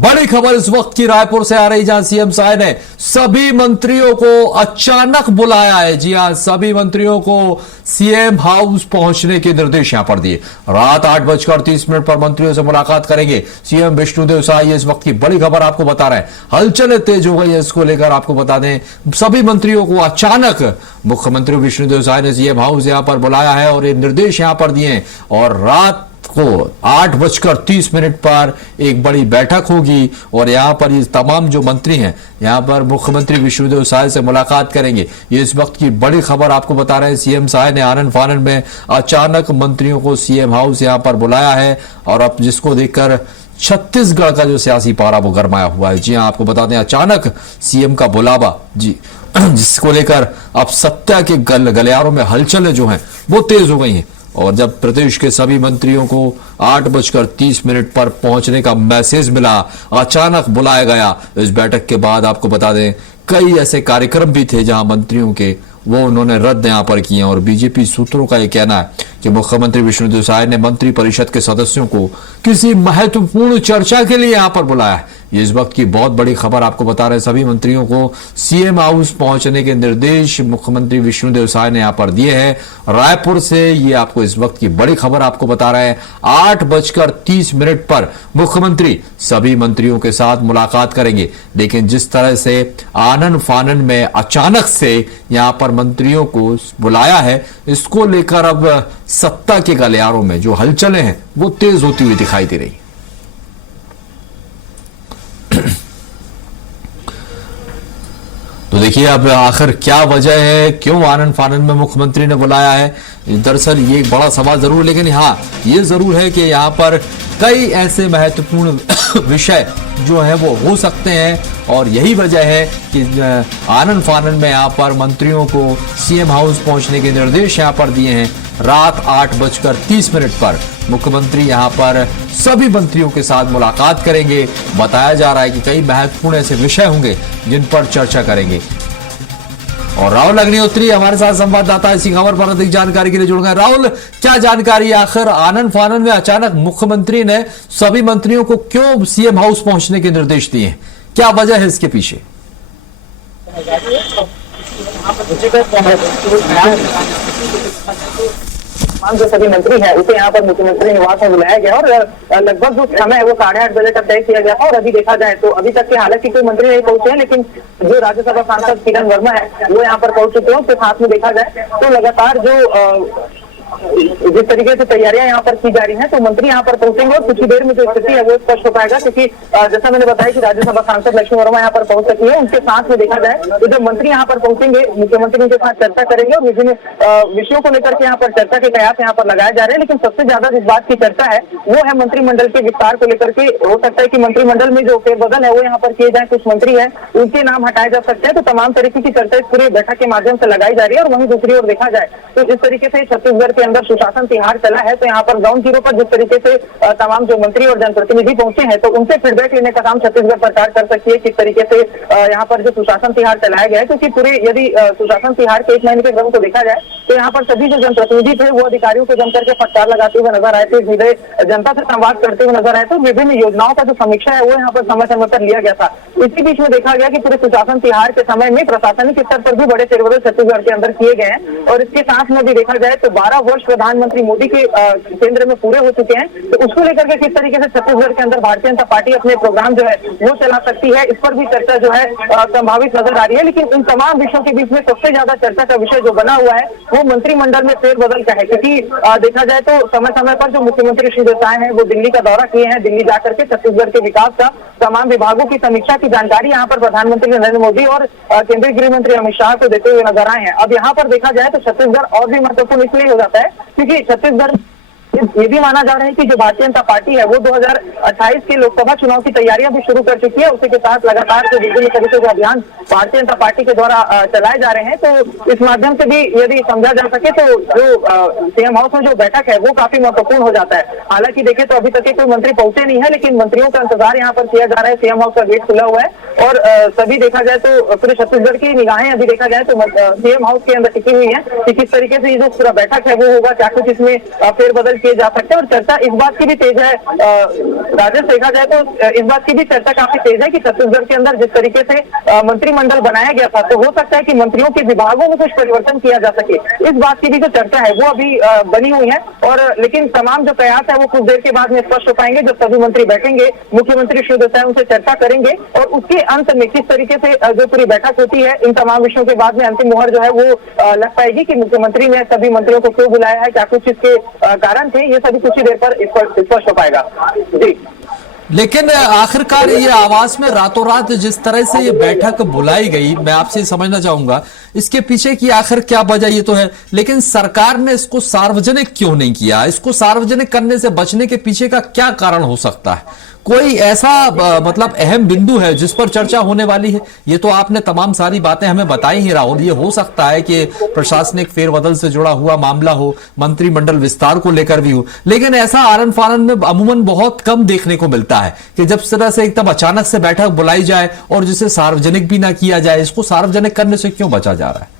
बड़ी खबर इस वक्त की रायपुर से आ रही, जहां सीएम साहब ने सभी मंत्रियों को अचानक बुलाया है। जी हां, सभी मंत्रियों को सीएम हाउस पहुंचने के निर्देश यहां पर दिए। रात 8:30 पर मंत्रियों से मुलाकात करेंगे सीएम विष्णुदेव साय। ये इस वक्त की बड़ी खबर आपको बता रहे हैं। हलचल तेज हो गई है, इसको लेकर आपको बता दें सभी मंत्रियों को अचानक मुख्यमंत्री विष्णुदेव साय ने सीएम हाउस यहां पर बुलाया है और ये निर्देश यहां पर दिए हैं। और रात को 8:30 पर एक बड़ी बैठक होगी और यहां पर ये तमाम जो मंत्री हैं यहां पर मुख्यमंत्री विष्णुदेव साय से मुलाकात करेंगे। ये इस वक्त की बड़ी खबर आपको बता रहे हैं। सीएम साय ने आनन फानन में अचानक मंत्रियों को सीएम हाउस यहां पर बुलाया है और अब जिसको देखकर छत्तीसगढ़ का जो सियासी पारा वो गरमाया हुआ है। जी हां, आपको बता दें अचानक सीएम का बुलावा जी जिसको लेकर अब सत्ता के गलियारों में हलचलें जो हैं वो तेज हो गई हैं। और जब प्रदेश के सभी मंत्रियों को 8:30 पर पहुंचने का मैसेज मिला, अचानक बुलाया गया। इस बैठक के बाद आपको बता दें कई ऐसे कार्यक्रम भी थे जहां मंत्रियों के वो उन्होंने रद्द यहां पर किए। और बीजेपी सूत्रों का यह कहना है कि मुख्यमंत्री विष्णुदेव साय ने मंत्री परिषद के सदस्यों को किसी महत्वपूर्ण चर्चा के लिए यहां पर बुलाया है। ये इस वक्त की बहुत बड़ी खबर आपको बता रहे हैं। सभी मंत्रियों को सीएम हाउस पहुंचने के निर्देश मुख्यमंत्री विष्णुदेव साय ने यहां पर दिए हैं। रायपुर से ये आपको इस वक्त की बड़ी खबर आपको बता रहे हैं। 8:30 पर मुख्यमंत्री सभी मंत्रियों के साथ मुलाकात करेंगे। लेकिन जिस तरह से आनन फानन में अचानक से यहां पर मंत्रियों को बुलाया है, इसको लेकर अब सत्ता के गलियारों में जो हलचलें हैं वो तेज होती हुई दिखाई दे रही। तो देखिए अब आखिर क्या वजह है, क्यों आनन फानन में मुख्यमंत्री ने बुलाया है। दरअसल ये एक बड़ा सवाल जरूर, लेकिन हाँ ये जरूर है कि यहाँ पर कई ऐसे महत्वपूर्ण विषय जो है वो हो सकते हैं और यही वजह है कि आनन फानन में यहाँ पर मंत्रियों को सीएम हाउस पहुंचने के निर्देश यहाँ पर दिए हैं। रात 8:30 पर मुख्यमंत्री यहाँ पर सभी मंत्रियों के साथ मुलाकात करेंगे। बताया जा रहा है कि कई महत्वपूर्ण ऐसे विषय होंगे जिन पर चर्चा करेंगे। और राहुल अग्निहोत्री हमारे साथ संवाददाता इसी खबर पर अधिक जानकारी के लिए जुड़ गए। राहुल, क्या जानकारी, आखिर आनन फानन में अचानक मुख्यमंत्री ने सभी मंत्रियों को क्यों सीएम हाउस पहुंचने के निर्देश दिए हैं, क्या वजह है इसके पीछे? जो सभी मंत्री हैं उसे यहाँ पर मुख्यमंत्री निवास में बुलाया गया और लगभग जो समय है वो 8:30 बजे तक तय किया गया था। और अभी देखा जाए तो अभी तक के हालांकि कोई मंत्री नहीं पहुंचे हैं, लेकिन जो राज्यसभा सांसद किरण वर्मा है वो यहाँ पर पहुंच चुके हैं। उसके साथ में देखा जाए तो लगातार जो जिस तरीके से तैयारियां यहाँ पर की जा रही हैं तो मंत्री यहाँ पर पहुंचेंगे और कुछ ही देर में जो स्थिति है वो स्पष्ट हो पाएगा। क्योंकि जैसा मैंने बताया कि राज्यसभा सांसद लक्ष्मी वर्मा यहाँ पर पहुंच चुकी है। उनके साथ में देखा जाए तो जब मंत्री यहाँ पर पहुंचेंगे मुख्यमंत्री उनके साथ चर्चा करेंगे और विभिन्न विषयों को लेकर के यहाँ पर चर्चा के कयास यहाँ पर लगाए जा रहे हैं। लेकिन सबसे ज्यादा जिस बात की चर्चा है वो है मंत्रिमंडल के विस्तार को लेकर के। हो सकता है कि मंत्रिमंडल में जो फेरबदल है वो यहाँ पर किए जाए, कुछ मंत्री है उनके नाम हटाए जा सकते हैं। तो तमाम तरीके की चर्चा इस पूरी बैठक के माध्यम से लगाई जा रही है। और वहीं दूसरी ओर देखा जाए तो जिस तरीके से छत्तीसगढ़ के अंदर सुशासन तिहार चला है तो यहाँ पर ग्राउंड जीरो पर जिस तरीके से तमाम जो मंत्री और जनप्रतिनिधि पहुंचे हैं तो उनसे फीडबैक लेने का काम छत्तीसगढ़ सरकार कर सकती है। किस तरीके से यहाँ पर जो सुशासन तिहार चलाया गया है, क्योंकि पूरे यदि सुशासन तिहार के 1 महीने के क्रम को देखा जाए तो यहाँ पर सभी जो जनप्रतिनिधि थे वो अधिकारियों को जमकर के फटकार लगाते हुए नजर आए थे, सीधे जनता से संवाद करते हुए नजर आए थे। विभिन्न योजनाओं का जो समीक्षा है वो यहाँ पर समय समय पर लिया गया था। इसी बीच में देखा गया कि पूरे सुशासन तिहार के समय में प्रशासनिक स्तर पर भी बड़े फेरबदल छत्तीसगढ़ के अंदर किए गए हैं। और इसके साथ में भी देखा जाए तो 12 वर्ष प्रधानमंत्री मोदी के केंद्र में पूरे हो चुके हैं। तो उसको लेकर के किस तरीके से छत्तीसगढ़ के अंदर भारतीय जनता पार्टी अपने प्रोग्राम जो है वो चला सकती है, इस पर भी चर्चा जो है संभावित नजर आ रही है। लेकिन इन तमाम विषयों के बीच में सबसे ज्यादा चर्चा का विषय जो बना हुआ है वो मंत्रिमंडल में फेरबदल का है। क्योंकि देखा जाए तो समय समय पर जो मुख्यमंत्री श्री देसाई हैं वो दिल्ली का दौरा किए हैं। दिल्ली जाकर के छत्तीसगढ़ के विकास का तमाम विभागों की समीक्षा की जानकारी यहाँ पर प्रधानमंत्री नरेंद्र मोदी और केंद्रीय गृह मंत्री अमित शाह को देते हुए नजर आए हैं। अब यहाँ पर देखा जाए तो छत्तीसगढ़ और भी महत्वपूर्ण इसलिए हो जाता है क्योंकि छत्तीसगढ़ ये भी माना जा रहा है कि जो भारतीय जनता पार्टी है वो 2028 के लोकसभा चुनाव की तैयारियां भी शुरू कर चुकी है। उसी के साथ लगातार जो विभिन्न तरीके के अभियान भारतीय जनता पार्टी के द्वारा चलाए जा रहे हैं। तो इस माध्यम से भी यदि समझा जा सके तो जो सीएम हाउस में जो बैठक है वो काफी महत्वपूर्ण हो जाता है। हालांकि देखें तो अभी तक कोई मंत्री पहुंचे नहीं है, लेकिन मंत्रियों का इंतजार यहाँ पर किया जा रहा है। सीएम हाउस का गेट खुला हुआ है और सभी देखा जाए तो पूरे छत्तीसगढ़ की निगाहें अभी देखा जाए तो सीएम हाउस के अंदर टिकी हुई है कि किस तरीके से ये जो पूरा बैठक है वो होगा, क्या कुछ इसमें फेरबदल किए जा सकते हैं। और चर्चा इस बात की भी तेज है, राजेश, देखा जाए तो इस बात की भी चर्चा काफी तेज है कि छत्तीसगढ़ के अंदर जिस तरीके से मंत्रिमंडल बनाया गया था, तो हो सकता है कि मंत्रियों के विभागों में कुछ परिवर्तन किया जा सके। इस बात की भी जो चर्चा है वो अभी बनी हुई है। और लेकिन तमाम जो कयास है वो कुछ देर के बाद में स्पष्ट हो पाएंगे, जब सभी मंत्री बैठेंगे, मुख्यमंत्री श्री देसाई उनसे चर्चा करेंगे और उसके अंत में किस तरीके से जो पूरी बैठक होती है, इन तमाम विषयों के बाद में अंतिम मुहर जो है वो लग पाएगी कि मुख्यमंत्री ने सभी मंत्रियों को क्यों बुलाया है, क्या कुछ इसके कारण थे, ये सभी कुछ ही देर पर स्पष्ट हो पाएगा। जी, लेकिन आखिरकार ये आवाज में रातों रात जिस तरह से ये बैठक बुलाई गई, मैं आपसे समझना चाहूंगा इसके पीछे की आखिर क्या वजह ये तो है, लेकिन सरकार ने इसको सार्वजनिक क्यों नहीं किया? इसको सार्वजनिक करने से बचने के पीछे का क्या कारण हो सकता है? कोई ऐसा मतलब अहम बिंदु है जिस पर चर्चा होने वाली है? ये तो आपने तमाम सारी बातें हमें बताई ही राहुल। ये हो सकता है कि प्रशासनिक फेरबदल से जुड़ा हुआ मामला हो, मंत्रिमंडल विस्तार को लेकर भी हो, लेकिन ऐसा आरन फारन में अमूमन बहुत कम देखने को मिलता है कि जब इस तरह से एकदम अचानक से बैठक बुलाई जाए और जिसे सार्वजनिक भी ना किया जाए। इसको सार्वजनिक करने से क्यों बचा जा रहा है?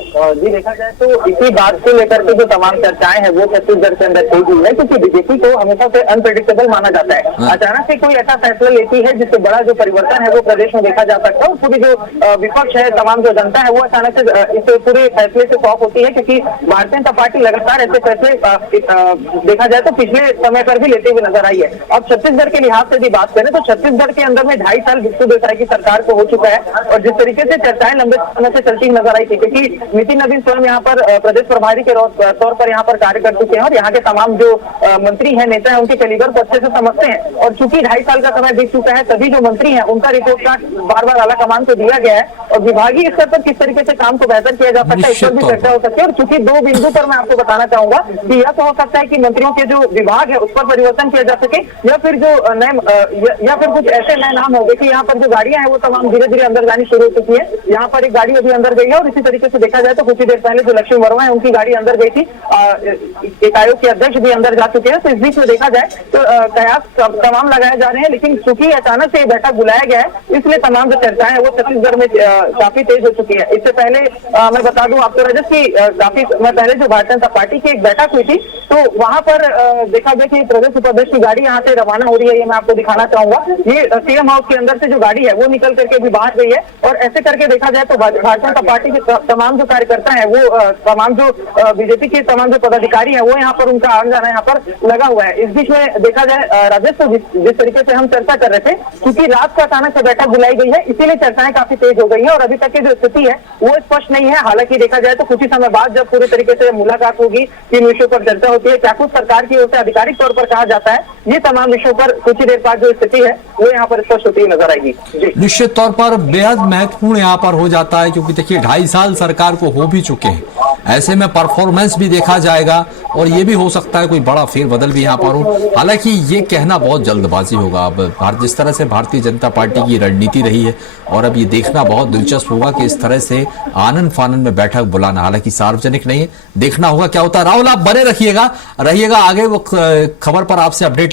जी, देखा जाए तो इसी बात को लेकर के जो तमाम चर्चाएं हैं वो छत्तीसगढ़ के अंदर तेज हुई है, क्योंकि बीजेपी को हमेशा से अनप्रेडिक्टेबल माना जाता है। अचानक से कोई ऐसा फैसला लेती है जिससे बड़ा जो परिवर्तन है वो प्रदेश में देखा जा सकता है। और पूरी जो विपक्ष है, तमाम जो जनता है वो अचानक से इस पूरे फैसले से शॉक होती है, क्योंकि भारतीय जनता पार्टी लगातार ऐसे फैसले देखा जाए तो पिछले समय पर भी लेते हुए नजर आई है। अब छत्तीसगढ़ के लिहाज से भी बात करें तो छत्तीसगढ़ के अंदर में 2.5 साल बिट्टू देसाई की सरकार को हो चुका है और जिस तरीके से चर्चाएं लंबे समय से चलती नजर आई थी, क्योंकि नितिन नवीन स्वयं यहाँ पर प्रदेश प्रभारी के तौर पर यहाँ पर कार्य कर चुके हैं और यहाँ के तमाम जो मंत्री हैं, नेता हैं, उनके कैलिबर को अच्छे से समझते हैं। और चूंकि 2.5 साल का समय बीत चुका है, तभी जो मंत्री हैं उनका रिपोर्ट कार्ड बार बार आला कमान को दिया गया है और विभागीय स्तर पर किस तरीके से काम को बेहतर किया जा सकता है इस पर भी चर्चा हो सकती है। और चूंकि 2 बिंदु पर मैं आपको बताना चाहूंगा कि यह तो हो सकता है कि मंत्रियों के जो विभाग है उस पर परिवर्तन किया जा सके, या फिर जो नए या फिर कुछ ऐसे नए नाम होंगे कि यहाँ पर जो गाड़ियां हैं वो तमाम धीरे धीरे अंदर जानी शुरू हो चुकी है। यहाँ पर एक गाड़ी अभी अंदर गई है और इसी तरीके से देखा जाए तो कुछ ही देर पहले जो लक्ष्मी वर्मा है उनकी गाड़ी अंदर गई थी, एक आयोग के अध्यक्ष भी अंदर जा चुके हैं। तो इस बीच में देखा जाए तो कयास तमाम लगाए जा रहे हैं, लेकिन चूंकि अचानक से बैठक बुलाया गया है इसलिए तमाम जो चर्चाएं है वो छत्तीसगढ़ में काफी तेज हो चुकी है। इससे पहले मैं बता दूं आपको रजत की काफी समय पहले जो भारतीय जनता पार्टी की एक बैठक हुई थी, तो वहां पर देखा गया कि प्रदेश उपाध्यक्ष की गाड़ी यहाँ से रवाना हो रही है। ये मैं आपको दिखाना चाहूंगा, ये सीएम हाउस के अंदर से जो गाड़ी है वो निकल करके भी बाहर गई है। और ऐसे करके देखा जाए तो भारतीय जनता पार्टी के तमाम जो कार्यकर्ता है वो तमाम जो बीजेपी के तमाम जो पदाधिकारी है वो यहाँ पर उनका आना जाना यहाँ पर लगा हुआ है। इस बीच में देखा जाए राजेश, तो जिस तरीके से हम चर्चा कर रहे थे, क्योंकि रात को अचानक से बैठक बुलाई गई है इसीलिए चर्चाएं काफी तेज हो गई है और अभी तक की जो स्थिति है वो स्पष्ट नहीं है। हालांकि देखा जाए तो कुछ ही समय बाद जब पूरे तरीके से मुलाकात होगी, किन विषयों पर चर्चा होती है, क्या कुछ सरकार की ओर से आधिकारिक तौर पर कहा जाता है, ये तमाम विषयों पर कुछ ही देर बाद जो स्थिति है वो यहाँ पर स्पष्ट होती नजर आएगी। निश्चित तौर पर बेहद महत्वपूर्ण यहाँ पर हो जाता है, क्योंकि देखिए 2.5 साल सरकार को हो भी चुके हैं, ऐसे में परफॉर्मेंस भी देखा जाएगा और ये भी हो सकता है कोई बड़ा फेरबदल भी यहाँ पर हो। हालांकि ये कहना बहुत जल्दबाजी होगा। अब जिस तरह से भारतीय जनता पार्टी की रणनीति रही है और अब ये देखना बहुत दिलचस्प होगा कि इस तरह से आनन फानन में बैठक बुलाना, हालांकि सार्वजनिक नहीं है, देखना होगा क्या होता है। राहुल, आप बने रहिएगा आगे वो खबर पर आपसे अपडेट